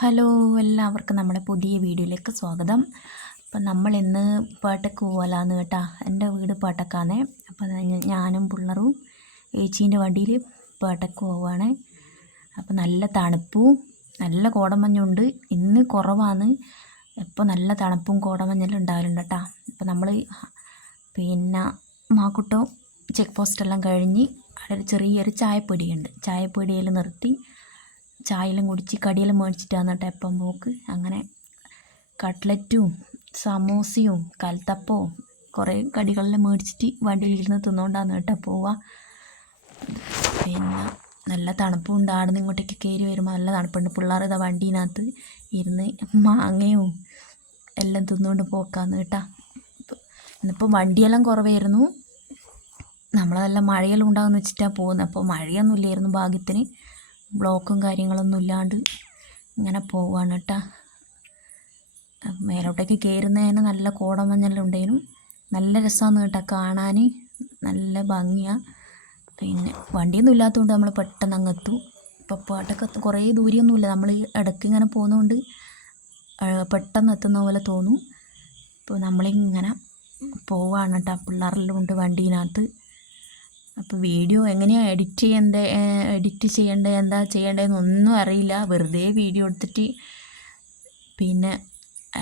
Hello, എല്ലാവർക്കും നമ്മുടെ പുതിയ വീഡിയോയിലേക്ക് സ്വാഗതം. അപ്പം നമ്മളിന്ന് പേട്ടക്ക് പോകലാന്ന് കേട്ടാ. എൻ്റെ വീട് പേട്ടക്കാന്നേ. അപ്പം ഞാനും പിള്ളറും ഏച്ചീൻ്റെ വണ്ടിയിൽ പേട്ടക്ക് പോവുകയാണ്. അപ്പം നല്ല തണുപ്പും നല്ല കോടമഞ്ഞുണ്ട്. ഇന്ന് കുറവാണ്. ഇപ്പോൾ നല്ല തണുപ്പും കോടമഞ്ഞെല്ലാം ഉണ്ടാവലുണ്ട് കേട്ടാ. അപ്പം നമ്മൾ പിന്നെ മാക്കുട്ടോ ചെക്ക് പോസ്റ്റെല്ലാം കഴിഞ്ഞ് അവിടെ ചെറിയൊരു ചായപ്പൊടിയുണ്ട്. ചായപ്പൊടിയിൽ നിർത്തി ചായയെല്ലാം കുടിച്ച് കടിയെല്ലാം മേടിച്ചിട്ടാണ് കേട്ടോ എപ്പം പോക്ക്. അങ്ങനെ കട്ട്ലറ്റും സമോസയും കൽത്തപ്പവും കുറേ കടികളെല്ലാം മേടിച്ചിട്ട് വണ്ടിയിലിരുന്ന് തിന്നുകൊണ്ടാണ് കേട്ടോ പോവുക. പിന്നെ നല്ല തണുപ്പുണ്ട്. അവിടെ നിന്ന് ഇങ്ങോട്ടേക്ക് കയറി വരുമ്പോൾ നല്ല തണുപ്പുണ്ട്. പിള്ളേർ ഇതാ വണ്ടീനകത്ത് ഇരുന്ന് മാങ്ങയും എല്ലാം തിന്നുകൊണ്ട് പോക്കാന്ന് കേട്ടോ. ഇന്നിപ്പോൾ വണ്ടിയെല്ലാം കുറവായിരുന്നു. നമ്മളെല്ലാം മഴയെല്ലാം ഉണ്ടാകുമെന്ന് വെച്ചിട്ടാണ് പോകുന്നത്. അപ്പോൾ മഴയൊന്നും ഇല്ലായിരുന്നു ഭാഗ്യത്തിന്. ബ്ലോക്കും കാര്യങ്ങളൊന്നും ഇല്ലാണ്ട് ഇങ്ങനെ പോവാണ് കേട്ടോ. മേലോട്ടേക്ക് കയറുന്നതിന് നല്ല കോടമഞ്ഞെല്ലാം ഉണ്ടായിരുന്നു. നല്ല രസമാണ് കേട്ടോ കാണാൻ, നല്ല ഭംഗിയാണ്. പിന്നെ വണ്ടിയൊന്നും ഇല്ലാത്തതുകൊണ്ട് നമ്മൾ പെട്ടെന്ന് അങ്ങ് എത്തും. ഇപ്പോൾ പാട്ടൊക്കെ കുറേ ദൂരമൊന്നുമില്ല. നമ്മൾ ഇടയ്ക്ക് ഇങ്ങനെ പോകുന്നതുകൊണ്ട് പെട്ടെന്ന് എത്തുന്ന പോലെ തോന്നും. ഇപ്പോൾ നമ്മളിങ്ങനെ പോവാണ് കേട്ടോ. പിള്ളേരെല്ലാം ഉണ്ട് വണ്ടീനകത്ത്. അപ്പോൾ വീഡിയോ എങ്ങനെയാണ് എഡിറ്റ് ചെയ്യേണ്ടത് എന്താ ചെയ്യേണ്ടതെന്നൊന്നും അറിയില്ല. വെറുതെ വീഡിയോ എടുത്തിട്ട് പിന്നെ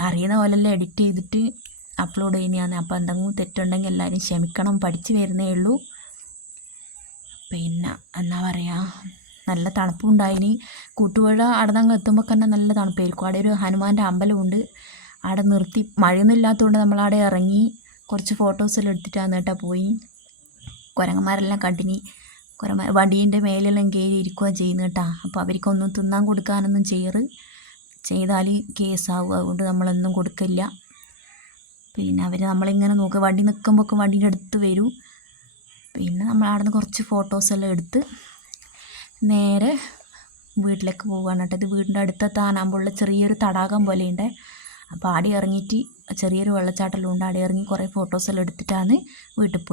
അറിയുന്ന പോലെല്ലാം എഡിറ്റ് ചെയ്തിട്ട് അപ്ലോഡ് ചെയ്യുന്നതാണ്. അപ്പോൾ എന്തെങ്കിലും തെറ്റുണ്ടെങ്കിൽ എല്ലാവരും ക്ഷമിക്കണം. പഠിച്ച് വരുന്നേ ഉള്ളൂ. പിന്നെ എന്താ പറയുക, നല്ല തണുപ്പുണ്ടായിനി. കൂട്ടുപുഴ അവിടെ നിന്ന് എത്തുമ്പോൾ തന്നെ നല്ല തണുപ്പായിരിക്കും. അവിടെ ഒരു ഹനുമാൻ്റെ അമ്പലമുണ്ട്. അവിടെ നിർത്തി മഴയൊന്നും ഇല്ലാത്തതുകൊണ്ട് നമ്മളവിടെ ഇറങ്ങി കുറച്ച് ഫോട്ടോസെല്ലാം എടുത്തിട്ടാണ് കേട്ടോ പോയി. കുരങ്ങന്മാരെല്ലാം കണ്ടിനി. വണ്ടീൻ്റെ മേലെല്ലാം കയറി ഇരിക്കുകയാണ് ചെയ്യുന്നത് കേട്ടോ. അപ്പോൾ അവർക്കൊന്നും തിന്നാൻ കൊടുക്കാനൊന്നും ചെയ്താൽ കേസാവും. അതുകൊണ്ട് നമ്മളൊന്നും കൊടുക്കില്ല. പിന്നെ അവർ നമ്മളിങ്ങനെ നോക്കുക. വണ്ടി നിൽക്കുമ്പോൾ വണ്ടീൻ്റെ അടുത്ത് വരും. പിന്നെ നമ്മൾ അവിടെ നിന്ന് കുറച്ച് ഫോട്ടോസെല്ലാം എടുത്ത് നേരെ വീട്ടിലേക്ക് പോവുകയാണ് കേട്ടോ. ഇത് വീടിൻ്റെ അടുത്തെത്താനാകുമ്പോഴുള്ള ചെറിയൊരു തടാകം പോലെയുണ്ട്. അപ്പോൾ ആടെ ഇറങ്ങിയിട്ട് ചെറിയൊരു വെള്ളച്ചാട്ടമെല്ലാം ഉണ്ട്. ആടെ ഇറങ്ങി കുറേ ഫോട്ടോസെല്ലാം എടുത്തിട്ടാണ് വീട്ടിൽ പോയി.